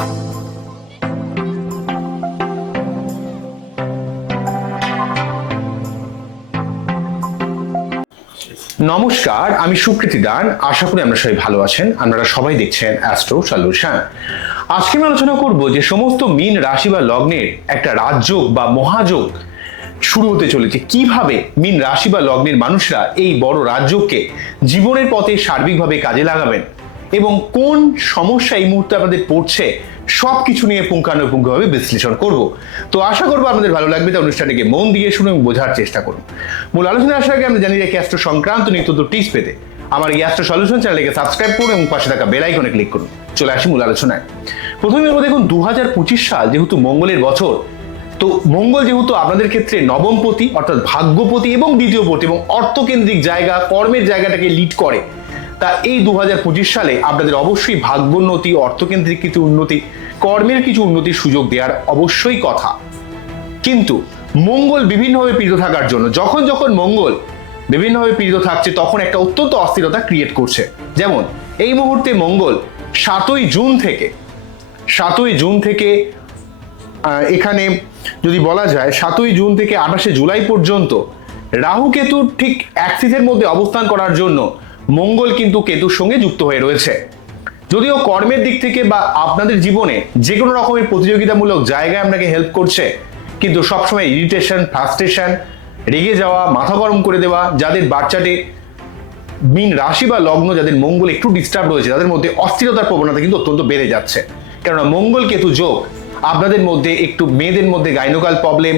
নমস্কার, আমি সুকৃতি দান। আশা করি আপনারা সবাই ভালো আছেন। আপনারা সবাই দেখছেন অ্যাস্ট্রো সলিউশন আজকে আমি আলোচনা করব যে সমস্ত মিন রাশি বা লগ্নের একটা রাজযোগ বা মহাযোগ শুরু হতে চলেছে। কীভাবে মিন রাশি বা লগ্নের মানুষরা এই বড় রাজযোগকে জীবনের পথে সার্বিকভাবে কাজে লাগাবেন? এবং কোন সমস্যা এই মুহূর্তে আপনাদের পড়ছে সব কিছু নিয়ে পুঙ্খানুপুঙ্খভাবে বিশ্লেষণ করব। তো আশা করব আপনাদের ভালো লাগবে, তাই অনুষ্ঠানটিকে মন দিয়ে শুনে এবং বোঝার চেষ্টা করুন। মূল আলোচনা আসার আগে আমরা জানি যে ক্যাস্ট্রো সংক্রান্ত নিত্য টিপস পেতে আমার এই অ্যাস্ট্রো সলিউশন চ্যানেলকে সাবস্ক্রাইব করুন এবং পাশে থাকা বেল আইকনে ক্লিক করুন। চলে আসি মূল আলোচনায়। প্রথমে বলব, দেখুন দু পঁচিশ সাল যেহেতু মঙ্গলের বছর, তো মঙ্গল যেহেতু আপনাদের ক্ষেত্রে নবমপতি অর্থাৎ ভাগ্যপতি এবং দ্বিতীয়পতি এবং অর্থকেন্দ্রিক জায়গা, কর্মের জায়গাটাকে লিড করে। তা এই দু পঁচিশ সালে আপনাদের অবশ্যই ভাগ্যোন্নতি অর্থকেন্দ্রিক কিছু উন্নতি, কর্মের কিছু উন্নতির সুযোগ দেওয়ার অবশ্যই কথা। কিন্তু মঙ্গল বিভিন্নভাবে পীড়িত থাকার জন্য, যখন যখন মঙ্গল বিভিন্নভাবে পীড়িত থাকছে, তখন একটা অত্যন্ত অস্থিরতা ক্রিয়েট করছে। যেমন, এই মুহূর্তে মঙ্গল সাতই জুন থেকে, সাতই জুন থেকে এখানে যদি বলা যায়, সাতই জুন থেকে আঠাশে জুলাই পর্যন্ত রাহু কেতুর ঠিক অ্যাক্সিসের মধ্যে অবস্থান করার জন্য মঙ্গল কিন্তু কেতুর সঙ্গে যুক্ত হয়ে রয়েছে। যদিও কর্মের দিক থেকে বা আপনাদের জীবনে যে কোনো রকমের প্রতিযোগিতামূলক জায়গায় আপনাকে হেল্প করছে, কিন্তু সবসময় ইরিটেশন ফ্রাস্ট্রেশন রেগে যাওয়া, মাথা গরম করে দেওয়া, যাদের বাচ্চাটে মিন রাশি বা লগ্ন, যাদের মঙ্গল একটু ডিস্টার্ব রয়েছে, তাদের মধ্যে অস্থিরতার প্রবণতা কিন্তু অত্যন্ত বেড়ে যাচ্ছে। কেননা মঙ্গল কেতু যোগ আপনাদের মধ্যে একটু মেয়েদের মধ্যে গাইনোকাল প্রবলেম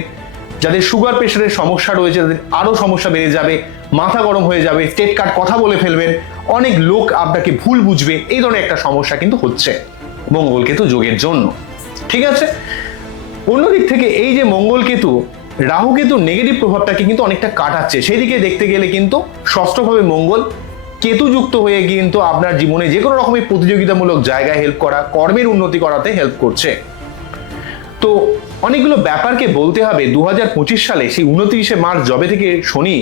যাদের সুগার প্রেশারের সমস্যা রয়েছে, তাদের আরও সমস্যা বেড়ে যাবে, মাথা গরম হয়ে যাবে স্টেট কার্ড কথা বলে ফেলবেন, অনেক লোক আপনাকে ভুল বুঝবে, এই ধরনের একটা সমস্যা কিন্তু হচ্ছে মঙ্গল কেতু যোগের জন্য। ঠিক আছে? অন্যদিক থেকে এই যে মঙ্গল কেতু রাহু কেতু নেগেটিভ প্রভাবটাকে কিন্তু অনেকটা কাটাচ্ছে। সেই দিকে দেখতে গেলে কিন্তু ষষ্ঠভাবে মঙ্গল কেতু যুক্ত হয়ে কিন্তু আপনার জীবনে যে কোনো রকমের প্রতিযোগিতামূলক জায়গায় হেল্প করা, কর্মের উন্নতি করাতে হেল্প করছে। তো অনেকগুলো ব্যাপারকে বলতে হবে। দু হাজার পঁচিশ সালে সেই উনত্রিশে মার্চ যবে থেকে শনি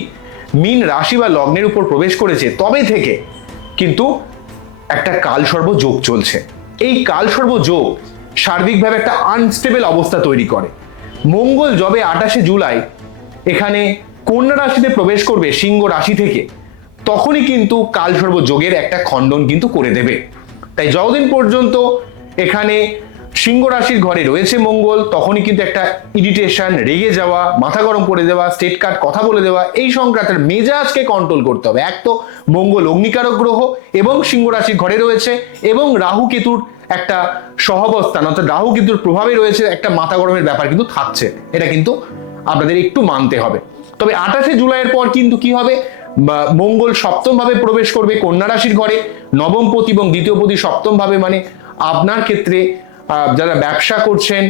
মিন রাশি বা লগ্নের উপর প্রবেশ করেছে তবে থেকে কিন্তু একটা কালসর্ব যোগ চলছে। এই কালসর্ব যোগ সার্বিকভাবে একটা আনস্টেবল অবস্থা তৈরি করে। মঙ্গল যবে আঠাশে জুলাই এখানে কন্যা রাশিতে প্রবেশ করবে সিংহ রাশি থেকে। তখনই কিন্তু কালসর্ব যোগের একটা খণ্ডন কিন্তু করে দেবে। তাই যতদিন পর্যন্ত এখানে সিংহ রাশির ঘরে রয়েছে মঙ্গল, তখনই কিন্তু একটা ইরিটেশন রেগে যাওয়া, মাথা গরম করে দেওয়া স্টেট কার্ড কথা বলে দেওয়া, এই সংক্রান্তের মেজাজকে কন্ট্রোল করতে হবে। এক তো মঙ্গল অগ্নিকারক গ্রহ এবং সিংহ রাশির ঘরে রয়েছে এবং রাহু কেতুর একটা সহাবস্থান, অর্থাৎ রাহু কেতুর প্রভাবে রয়েছে একটা মাথা গরমের ব্যাপার কিন্তু থাকছে। এটা কিন্তু আপনাদের একটু মানতে হবে। তবে আঠাশে জুলাইয়ের পর কিন্তু কি হবে? মঙ্গল সপ্তম ভাবে প্রবেশ করবে কন্যা রাশির ঘরে, নবম পতি এবং দ্বিতীয় পতি সপ্তম ভাবে মানে আপনার ক্ষেত্রে যারা ব্যবসা করছেন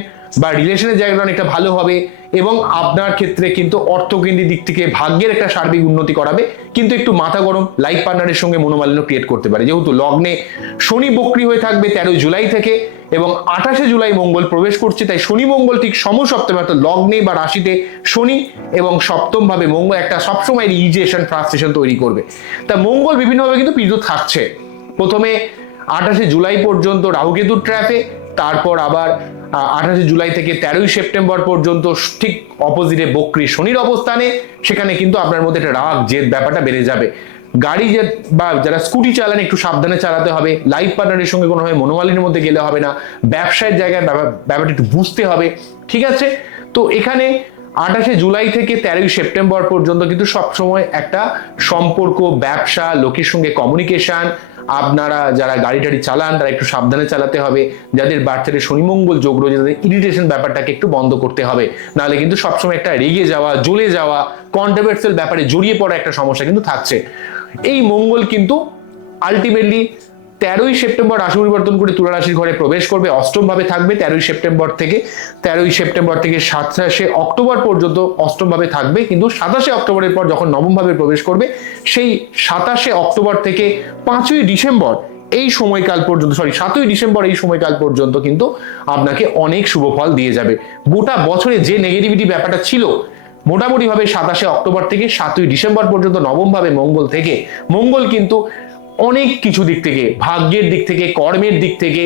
বা রিলেশনের জায়গাটা অনেকটা ভালো হবে এবং আপনার ক্ষেত্রে কিন্তু অর্থকেন্দ্রিক দিক থেকে ভাগ্যের একটা সার্বিক উন্নতি করাবে, কিন্তু একটু মাথা গরম লাইফ পার্টনারের সঙ্গে মনোমালিন্য ক্রিয়েট করতে পারে। যেহেতু লগ্নে শনি বক্রি হয়ে থাকবে তেরোই জুলাই থেকে এবং আঠাশে জুলাই মঙ্গল প্রবেশ করছে, তাই শনি মঙ্গল ঠিক সমসপ্তমে, অর্থাৎ লগ্নে বা রাশিতে শনি এবং সপ্তম ভাবে মঙ্গল একটা সবসময় ইরিটেশন ফ্রাস্ট্রেশন তৈরি করবে। তা মঙ্গল বিভিন্নভাবে কিন্তু পীড়িত থাকছে। প্রথমে আঠাশে জুলাই পর্যন্ত রাহুকেতুর ট্র্যাপে তারপর আবার আঠাশে জুলাই থেকে তেরোই সেপ্টেম্বর পর্যন্ত ঠিক অপোজিটে বক্রি শনির অবস্থানে, সেখানে কিন্তু আপনার মধ্যে একটা রাগ, জেদ ব্যাপারটা বেড়ে যাবে। গাড়ি যে, বা যারা স্কুটি চালান, একটু সাবধানে চালাতে হবে, লাইফ পার্টনারের সঙ্গে কোনোভাবে মনোমালিনের মধ্যে গেলে হবে না, ব্যবসায়ের জায়গায় ব্যাপার- ব্যাপারটা একটু বুঝতে হবে, ঠিক আছে? তো এখানে আঠাশে জুলাই থেকে তেরোই সেপ্টেম্বর পর্যন্ত কিন্তু সবসময় একটা সম্পর্ক, ব্যবসা, লোকের সঙ্গে কমিউনিকেশন আপনারা যারা গাড়ি টাড়ি চালান, তারা একটু সাবধানে চালাতে হবে, যাদের বাচ্চাদের শনিমঙ্গল যোগ রয়েছে, তাদের ইরিটেশন ব্যাপারটাকে একটু বন্ধ করতে হবে। নাহলে কিন্তু সবসময় একটা রেগে যাওয়া, জ্বলে যাওয়া কন্ট্রোভার্সিয়াল ব্যাপারে জড়িয়ে পড়া একটা সমস্যা কিন্তু থাকছে। এই মঙ্গল কিন্তু আলটিমেটলি তেরোই সেপ্টেম্বর রাশি পরিবর্তন করে তুলা রাশির ঘরে প্রবেশ করবে অষ্টম ভাবে থাকবে তেরোই সেপ্টেম্বর থেকে। তেরোই সেপ্টেম্বর থেকে সাতাশে অক্টোবর পর্যন্ত অষ্টম ভাবে থাকবে, কিন্তু সাতাশে অক্টোবরের পর যখন নবম ভাবে প্রবেশ করবে, সেই সাতাশে অক্টোবর থেকে পাঁচই ডিসেম্বর এই সময়কাল পর্যন্ত সরি সাতই ডিসেম্বর এই সময়কাল পর্যন্ত কিন্তু আপনাকে অনেক শুভ ফল দিয়ে যাবে। গোটা বছরে যে নেগেটিভিটি ব্যাপারটা ছিল, মোটামুটিভাবে সাতাশে অক্টোবর থেকে সাতই ডিসেম্বর পর্যন্ত নবম ভাবে মঙ্গল থেকে, মঙ্গল কিন্তু অনেক কিছু দিক থেকে, ভাগ্যের দিক থেকে, কর্মের দিক থেকে,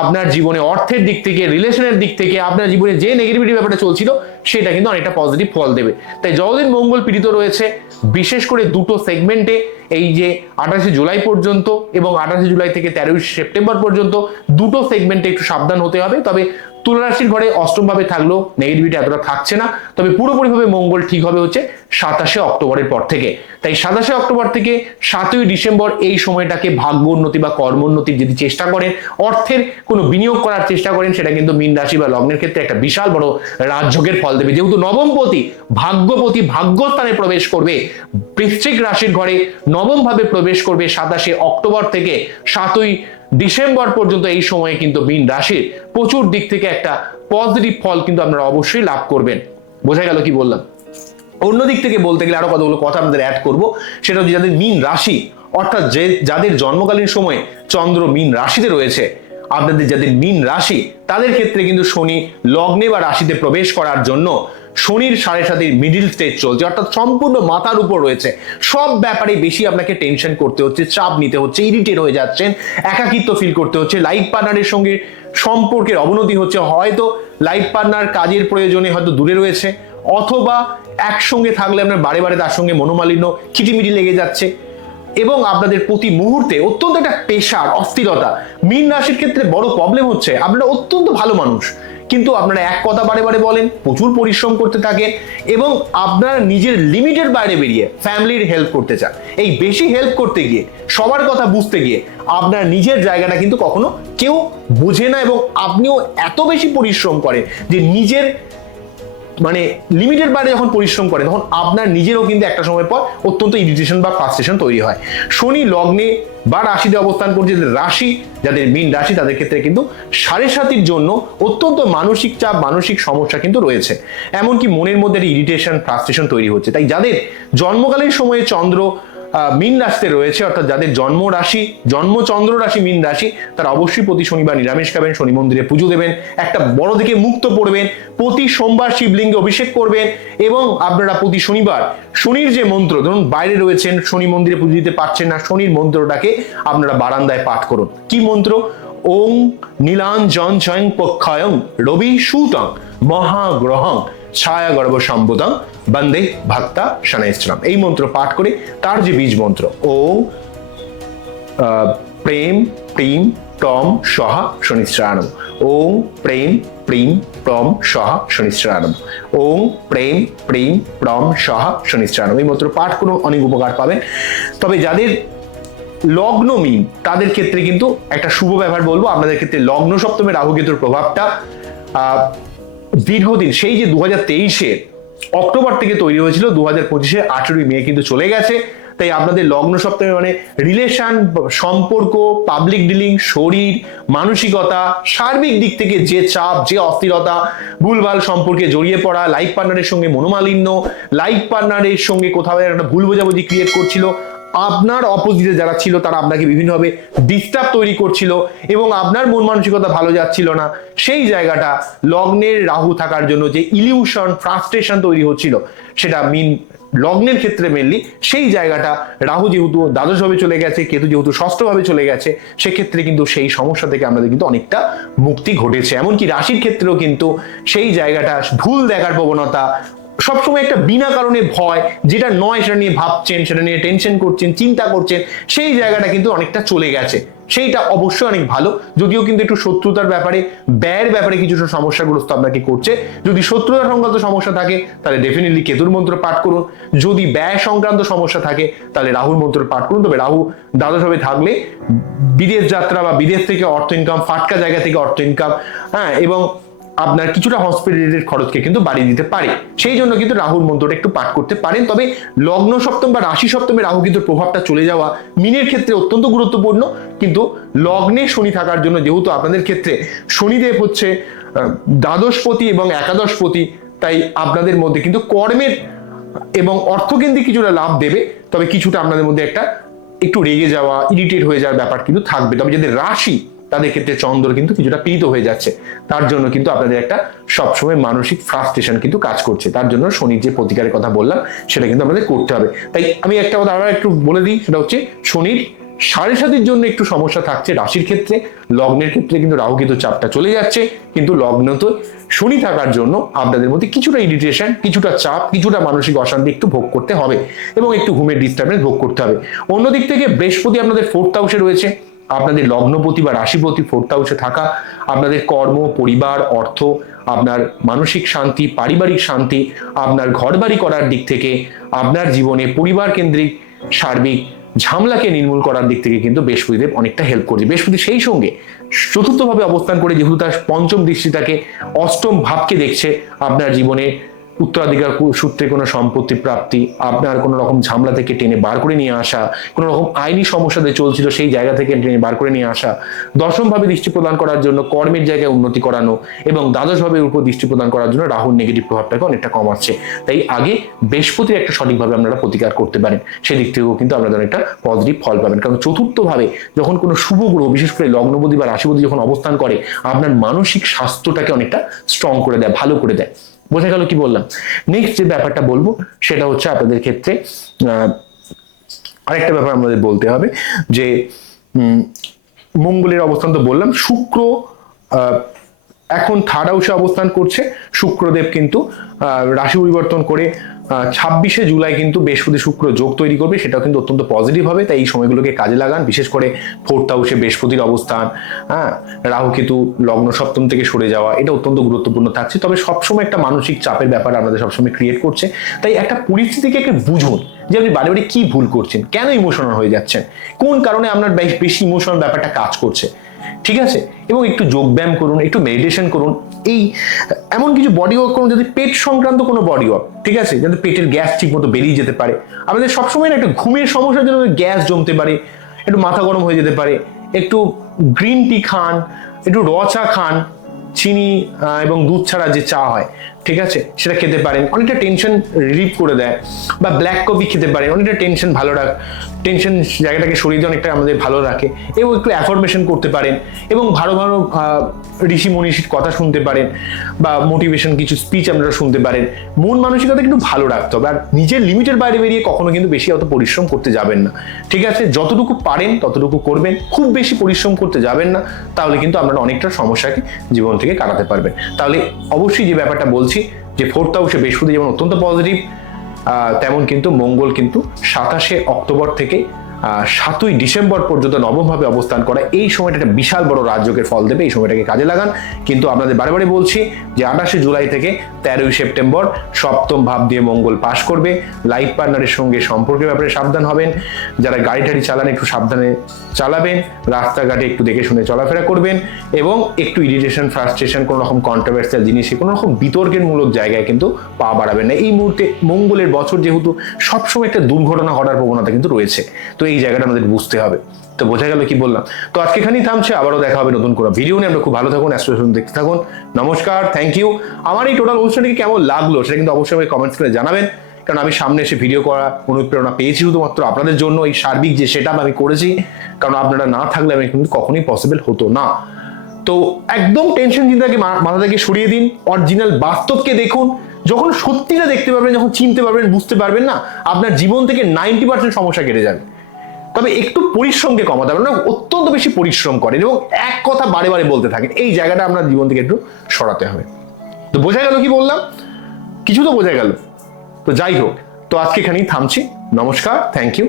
আপনার জীবনে অর্থের দিক থেকে রিলেশনের দিক থেকে, আপনার জীবনে যে নেগেটিভিটি ব্যাপারটা চলছিল, সেটা কিন্তু অনেকটা পজিটিভ ফল দেবে। তাই যতদিন মঙ্গল পীড়িত রয়েছে, বিশেষ করে দুটো সেগমেন্টে এই যে আঠাশে জুলাই পর্যন্ত এবং আঠাশে জুলাই থেকে তেরোই সেপ্টেম্বর পর্যন্ত, দুটো সেগমেন্টে একটু সাবধান হতে হবে। তবে তুলা রাশির ঘরে অষ্টম ভাবে থাকলেও নেগেটিভিটি এতটা থাকছে না, তবে পুরোপুরিভাবে মঙ্গল ঠিক হবে হচ্ছে সাতাশে অক্টোবরের পর থেকে। তাই সাতাশে অক্টোবর থেকে সাতই ডিসেম্বর এই সময়টাকে ভাগ্য উন্নতি বা কর্মোন্নতির যদি চেষ্টা করেন, অর্থের কোনো বিনিয়োগ করার চেষ্টা করেন, সেটা কিন্তু মীন রাশি বা লগ্নের ক্ষেত্রে একটা বিশাল বড় রাজযোগের ফল দেবে। যেহেতু নবমপতি ভাগ্যপতি ভাগ্যস্থানে প্রবেশ করবে, বৃশ্চিক রাশির ঘরে নবম ভাবে প্রবেশ করবে সাতাশে অক্টোবর থেকে সাতই ডিসেম্বর পর্যন্ত এই সময়ে কিন্তু মীন রাশির প্রচুর দিক থেকে একটা পজিটিভ ফল কিন্তু আপনারা অবশ্যই লাভ করবেন। বোঝা গেল কি বললাম? অন্যদিক থেকে বলতে গেলে আরও কতগুলো কথা আমাদের অ্যাড করব, সেটা যাদের মীন রাশি, অর্থাৎ যে, যাদের জন্মকালীন সময়ে চন্দ্র মীন রাশিতে রয়েছে, আপনাদের যাদের মীন রাশি, তাদের ক্ষেত্রে কিন্তু শনি লগ্নে বা রাশিতে প্রবেশ করার জন্য শনির সাড়ে সাথে মিডিল স্টেজ চলছে, অর্থাৎ সম্পূর্ণ মাথার উপর রয়েছে। সব ব্যাপারে বেশি আপনাকে টেনশন করতে হচ্ছে, চাপ নিতে হচ্ছে ইরিটেট হয়ে যাচ্ছেন, একাকিত্ব ফিল করতে হচ্ছে। লাইফ পার্টনারের সঙ্গে সম্পর্কের অবনতি হচ্ছে, হয়তো লাইফ পার্টনার কাজের প্রয়োজনে হয়তো দূরে রয়েছে, অথবা একসঙ্গে থাকলে আপনার বারে বারে তার সঙ্গে মনোমালিন্য, খিটিমিটি লেগে যাচ্ছে। এবং আপনাদের প্রতি মুহূর্তে অত্যন্ত একটা পেশার অস্থিরতা। মীন রাশির ক্ষেত্রে বড় প্রবলেম হচ্ছে, আপনারা অত্যন্ত ভালো মানুষ। কিন্তু আপনারা এক কথা বারে বারে বলেন, প্রচুর পরিশ্রম করতে থাকেন এবং আপনারা নিজের লিমিটের বাইরে বেরিয়ে ফ্যামিলির হেল্প করতে চান। এই বেশি হেল্প করতে গিয়ে, সবার কথা বুঝতে গিয়ে আপনার নিজের জায়গাটা কিন্তু কখনো কেউ বোঝে না এবং আপনিও এত বেশি পরিশ্রম করেন যে নিজের মানে লিমিটেড বাইরে যখন পরিশ্রম করে, তখন আপনার নিজেরও কিন্তু একটা সময় পর অত্যন্ত ইরিটেশন বা ফ্রাস্ট্রেশন তৈরি হয়। শনি লগ্নে বা রাশিতে অবস্থান করছে রাশি যাদের মিন রাশি, তাদের ক্ষেত্রে কিন্তু সাড়ে সাতির জন্য অত্যন্ত মানসিক চাপ, মানসিক সমস্যা কিন্তু রয়েছে। এমনকি মনের মধ্যে একটা ইরিটেশন ফ্রাস্ট্রেশন তৈরি হচ্ছে। তাই যাদের জন্মকালীন সময়ে চন্দ্র মীন রাশিতে রয়েছে, অর্থাৎ যাদের জন্ম রাশি, জন্ম চন্দ্র রাশি মীন রাশি, তারা অবশ্যই প্রতি শনিবার নিরামিষ খাবেন, শনি মন্দিরে পুজো দেবেন, একটা বড় দিকে মুক্ত পড়বেন, প্রতি সোমবার শিবলিঙ্গে অভিষেক করবেন এবং আপনারা প্রতি শনিবার শনির যে মন্ত্র, ধরুন বাইরে রয়েছেন, শনি মন্দিরে পুজো দিতে পারছেন না, শনির মন্ত্রটাকে আপনারা বারান্দায় পাঠ করুন। কি মন্ত্র? ওং নীলাঞ্জন চয়ং পক্ষায়ং রবি সুতং মহাগ্রহং। ছায়া গর্ভ সম্বোধং বন্দে ভক্তা শনৈশ্রাম এই মন্ত্র পাঠ করে তার যে বীজ মন্ত্র, ও প্রেম, প্রিম, টম, সহা শনিশ্রায়ণম ওং, প্রেম, প্রিম, টম, সহা শনিশ্রায়ণম ওং, প্রেম, প্রিম প্রম সহা শনিশ্রায়ণম এই মন্ত্র পাঠ করুন অনেক উপকার পাবেন তবে যাদের লগ্ন মিন, তাদের ক্ষেত্রে কিন্তু একটা শুভ ব্যবহার বলব। আপনাদের ক্ষেত্রে লগ্ন সপ্তমে রাহু কেতুর প্রভাবটা দীর্ঘদিন, সেই যে দু হাজার অক্টোবর থেকে তৈরি হয়েছিল দু হাজার পঁচিশে আঠেরোই মে কিন্তু চলে গেছে। তাই আপনাদের লগ্ন সপ্তমে মানে রিলেশন সম্পর্ক পাবলিক ডিলিং শরীর, মানসিকতা, সার্বিক দিক থেকে যে চাপ, যে অস্থিরতা, ভুলভাল সম্পর্কে জড়িয়ে পড়া লাইফ পার্টনারের সঙ্গে মনোমালিন্য লাইফ পার্টনারের সঙ্গে কোথাও একটা ভুল বোঝাবুঝি ক্রিয়েট করছিল আপনার অপোজিটে যারা ছিল, তারা আপনাকে বিভিন্নভাবে ডিস্টার্ব তৈরি করছিল এবং আপনার মন মানসিকতা ভালো যাচ্ছিল না। সেই জায়গাটা লগ্নের রাহু থাকার জন্য যে ইলিউশন ফ্রাস্ট্রেশন তৈরি হচ্ছিল, সেটা মিন লগ্নের ক্ষেত্রে মেনলি সেই জায়গাটা রাহু যেহেতু দ্বাদশভাবে চলে গেছে, কেতু যেহেতু ষষ্ঠভাবে চলে গেছে, সেক্ষেত্রে কিন্তু সেই সমস্যা থেকে আমাদের কিন্তু অনেকটা মুক্তি ঘটেছে। এমনকি রাশির ক্ষেত্রেও কিন্তু সেই জায়গাটা ভুল দেখার প্রবণতা সবসময় একটা বিনা কারণে ভয়, যেটা নয় সেটা নিয়ে ভাবছেন, সেটা নিয়ে টেনশন করছেন, চিন্তা করছেন, সেই জায়গাটা কিন্তু অনেকটা চলে গেছে। সেইটা অবশ্যই অনেক ভালো। যদিও কিন্তু একটু শত্রুতার ব্যাপারে, ব্যয়ের ব্যাপারে কিছুটা সমস্যাগ্রস্ত আপনাকে করছে। যদি শত্রুতা সংক্রান্ত সমস্যা থাকে, তাহলে ডেফিনেটলি কেতুর মন্ত্র পাঠ করুন। যদি ব্যয় সংক্রান্ত সমস্যা থাকে, তাহলে রাহুর মন্ত্র পাঠ করুন। তবে রাহু দ্বাদশভাবে থাকলে বিদেশ যাত্রা বা বিদেশ থেকে অর্থ ইনকাম ফাটকা জায়গা থেকে অর্থ ইনকাম হ্যাঁ এবং আপনার কিছুটা হসপিটালের খরচকে কিন্তু বাড়িয়ে দিতে পারে। সেই জন্য কিন্তু রাহুর মন্ত্রটা একটু পাঠ করতে পারেন। তবে লগ্ন সপ্তম বা রাশি সপ্তমে রাহু কিন্তু প্রভাবটা চলে যাওয়া মিনের ক্ষেত্রে অত্যন্ত গুরুত্বপূর্ণ। কিন্তু লগ্নে শনি থাকার জন্য যেহেতু আপনাদের ক্ষেত্রে শনিদেব হচ্ছে দ্বাদশপতি এবং একাদশপতি, তাই আপনাদের মধ্যে কিন্তু কর্মের এবং অর্থকেন্দ্রিক কিছুটা লাভ দেবে। তবে কিছুটা আপনাদের মধ্যে একটা একটু রেগে যাওয়া ইরিটেট হয়ে যাওয়ার ব্যাপার কিন্তু থাকবে। তবে যদি রাশি তাদের ক্ষেত্রে চন্দ্র কিন্তু কিছুটা পীড়িত হয়ে যাচ্ছে। তার জন্য কিন্তু আপনাদের একটা সবসময় মানসিক ফ্রাস্ট্রেশন কিন্তু কাজ করছে। তার জন্য শনির যে প্রতিকারের কথা বললাম, সেটা কিন্তু আমাদের করতে হবে। তাই আমি একটা কথা আবার একটু বলে দিই, সেটা হচ্ছে শনির সাড়ে সাতির জন্য একটু সমস্যা থাকছে রাশির ক্ষেত্রে। লগ্নের ক্ষেত্রে কিন্তু রাহু কিন্তু চাপটা চলে যাচ্ছে। কিন্তু লগ্ন তো শনি থাকার জন্য আপনাদের মধ্যে কিছুটা ইরিটেশন কিছুটা চাপ, কিছুটা মানসিক অশান্তি একটু ভোগ করতে হবে। এবং একটু ঘুমের ডিস্টার্বেন্স ভোগ করতে হবে। অন্যদিক থেকে বৃহস্পতি আপনাদের ফোর্থ হাউসে রয়েছে। আপনাদের লগ্নপতি বা রাশিপতি ফোর্থ হাউসে থাকা, আপনাদের কর্ম, পরিবার, অর্থ, আপনার মানসিক শান্তি, পারিবারিক শান্তি, আপনার ঘরবাড়ি করার দিক থেকে, আপনার জীবনে পরিবার কেন্দ্রিক সার্বিক ঝামলাকে নির্মূল করার দিক থেকে কিন্তু বৃহস্পতিদেব অনেকটা হেল্প করছে। বৃহস্পতি সেই সঙ্গে চতুর্থভাবে অবস্থান করে যেহেতু তার পঞ্চম দৃষ্টিটাকে অষ্টম ভাবকে দেখছে, আপনার জীবনে উত্তরাধিকার সূত্রে কোনো সম্পত্তি প্রাপ্তি, আপনার কোনো রকম ঝামলা থেকে টেনে বার করে নিয়ে আসা, কোনো রকম আইনি সমস্যাতে চলছিল সেই জায়গা থেকে টেনে বার করে নিয়ে আসা, দশমভাবে দৃষ্টি প্রদান করার জন্য কর্মের জায়গায় উন্নতি করানো এবং দ্বাদশভাবে উপর দৃষ্টি প্রদান করার জন্য রাহুর নেগেটিভ প্রভাবটাকে অনেকটা কমাচ্ছে তাই আগে বৃহস্পতির একটা সঠিকভাবে আপনারা প্রতিকার করতে পারেন। সেদিক থেকেও কিন্তু আপনাদের একটা পজিটিভ ফল পাবেন। কারণ চতুর্থভাবে যখন কোনো শুভ গ্রহ, বিশেষ করে লগ্নপতি বা রাশিপতি যখন অবস্থান করে, আপনার মানসিক স্বাস্থ্যটাকে অনেকটা স্ট্রং করে দেয়, ভালো করে দেয়। বোঝা গেল কি বললাম? নেক্সট যে ব্যাপারটা বলব, সেটা হচ্ছে আপনাদের ক্ষেত্রে আরেকটা ব্যাপার আমাদের বলতে হবে যে মঙ্গলের অবস্থান তো বললাম, শুক্র এখন থার্ড হাউসে অবস্থান করছে, শুক্রদেব কিন্তু রাশি পরিবর্তন করে ছাব্বিশে জুলাই কিন্তু বৃহস্পতি শুক্র যোগ তৈরি করবে, সেটাও কিন্তু অত্যন্ত পজিটিভ হবে, তাই এই সময়গুলোকে কাজে লাগান। বিশেষ করে ফোর্থ হাউসে বৃহস্পতির অবস্থান হ্যাঁ রাহু কেতু লগ্ন সপ্তম থেকে সরে যাওয়া, এটা অত্যন্ত গুরুত্বপূর্ণ থাকছে। তবে সবসময় একটা মানসিক চাপের ব্যাপার আমাদের সবসময় ক্রিয়েট করছে। তাই একটা পরিস্থিতিকে একটু বুঝুন যে আপনি বারে বারে কি ভুল করছেন, কেন ইমোশনাল হয়ে যাচ্ছেন, কোন কারণে আপনার বেশ- ইমোশনাল ব্যাপারটা কাজ করছে। ঠিক আছে? এবং একটু যোগব্যায়াম করুন, একটু মেডিটেশন করুন। এই, এমন কিছু বডি ওয়ার্ক করুন যদি পেট সংক্রান্ত কোনো বডি ওয়ার্ক ঠিক আছে? যাতে পেটের গ্যাস ঠিক মতো বেরিয়ে যেতে পারে। আমাদের সবসময় না একটা ঘুমের সমস্যার জন্য গ্যাস জমতে পারে, একটু মাথা গরম হয়ে যেতে পারে, একটু গ্রিন টি খান, একটু র চা খান, চিনি এবং দুধ ছাড়া যে চা হয়। ঠিক আছে? সেটা খেতে পারেন। অনেকটা টেনশন রিলিফ করে দেয়। বা ব্ল্যাক কফি খেতে পারেন। অনেকটা টেনশন ভালো রাখ টেনশন জায়গাটাকে শরীরে অনেকটা আমাদের ভালো রাখে। এবং একটু অ্যাফরমেশন করতে পারেন। এবং ভালো ভালো ঋষি মনীষীর কথা শুনতে পারেন। বা মোটিভেশন কিছু স্পিচ আপনারা শুনতে পারেন। মন মানসিকতা একটু ভালো রাখতে হবে। আর নিজের লিমিটের বাইরে বেরিয়ে কখনো কিন্তু বেশি অত পরিশ্রম করতে যাবেন না। ঠিক আছে? যতটুকু পারেন, ততটুকু করবেন। খুব বেশি পরিশ্রম করতে যাবেন না। তাহলে কিন্তু আপনারা অনেকটা সমস্যাকে জীবন থেকে কাটাতে পারবেন। তাহলে অবশ্যই যে ব্যাপারটা বলছি যে ফোর্থ হাউসে বৃহস্পতি যেমন অত্যন্ত পজিটিভ তেমন কিন্তু মঙ্গল কিন্তু সাতাশে অক্টোবর থেকে সাতই ডিসেম্বর পর্যন্ত নবমভাবে অবস্থান করা এই সময়টা একটা বিশাল বড় রাজযোগের ফল দেবে, এই সময়টাকে কাজে লাগান। কিন্তু আপনাদের বারে বারে বলছি যে আঠাশে জুলাই থেকে তেরোই সেপ্টেম্বর সপ্তম ভাব দিয়ে মঙ্গল পাশ করবে। লাইফ পার্টনারের সঙ্গে সম্পর্কের ব্যাপারে সাবধান হবেন। যারা গাড়ি টাড়ি চালান, একটু সাবধানে চালাবেন। রাস্তাঘাটে একটু দেখে শুনে চলাফেরা করবেন। এবং একটু ইরিটেশন ফ্রাস্ট্রেশন কোনো রকম কন্ট্রোভার্সিয়াল জিনিসে, কোনো রকম বিতর্কের মূলক জায়গায় কিন্তু পা বাড়াবেন না। এই মুহূর্তে মঙ্গলের বছর যেহেতু সবসময় একটা দুর্ঘটনা ঘটার প্রবণতা কিন্তু রয়েছে। তো এই জায়গাটা আমাদের বুঝতে হবে। তো বোঝা গেল কি বললাম। তো আজকে এখানেই থামছে, আবারও দেখা হবে নতুন কোনো ভিডিও নিয়ে। আমরা খুব ভালো থাকুন অ্যাস্ট্রোশন দেখতে থাকুন। নমস্কার থ্যাংক ইউ আমার এই টোটাল অনুষ্ঠানটিকে কেমন লাগল, সেটা কিন্তু অবশ্যই আমাকে কমেন্টস করে জানাবেন। কারণ আমি সামনে এসে ভিডিও করা, অনুপ্রেরণা পেয়েছি শুধুমাত্র আপনাদের জন্য, এই সার্বিক যে সেটা আমি করেছি। কারণ আপনারা না থাকলে আমি কিন্তু কখনোই পসিবল হতো না। তো একদম টেনশন চিন্তাকে মাথা থেকে সরিয়ে দিন অরিজিনাল বাস্তবকে দেখুন। যখন সত্যিটা দেখতে পারবেন, যখন চিনতে পারবেন, বুঝতে পারবেন না, আপনার জীবন থেকে নাইনটি পার্সেন্ট সমস্যা কেটে যাবে। তবে একটু পরিশ্রমকে কমাতে হবে না অত্যন্ত বেশি পরিশ্রম করেন এবং এক কথা বারে বারে বলতে থাকেন। এই জায়গাটা আপনার জীবন থেকে একটু সরাতে হবে। তো বোঝা গেল কি বললাম? কিছু তো বোঝা গেল। তো যাই হোক, তো আজকে এখানেই থামছি। নমস্কার থ্যাংক ইউ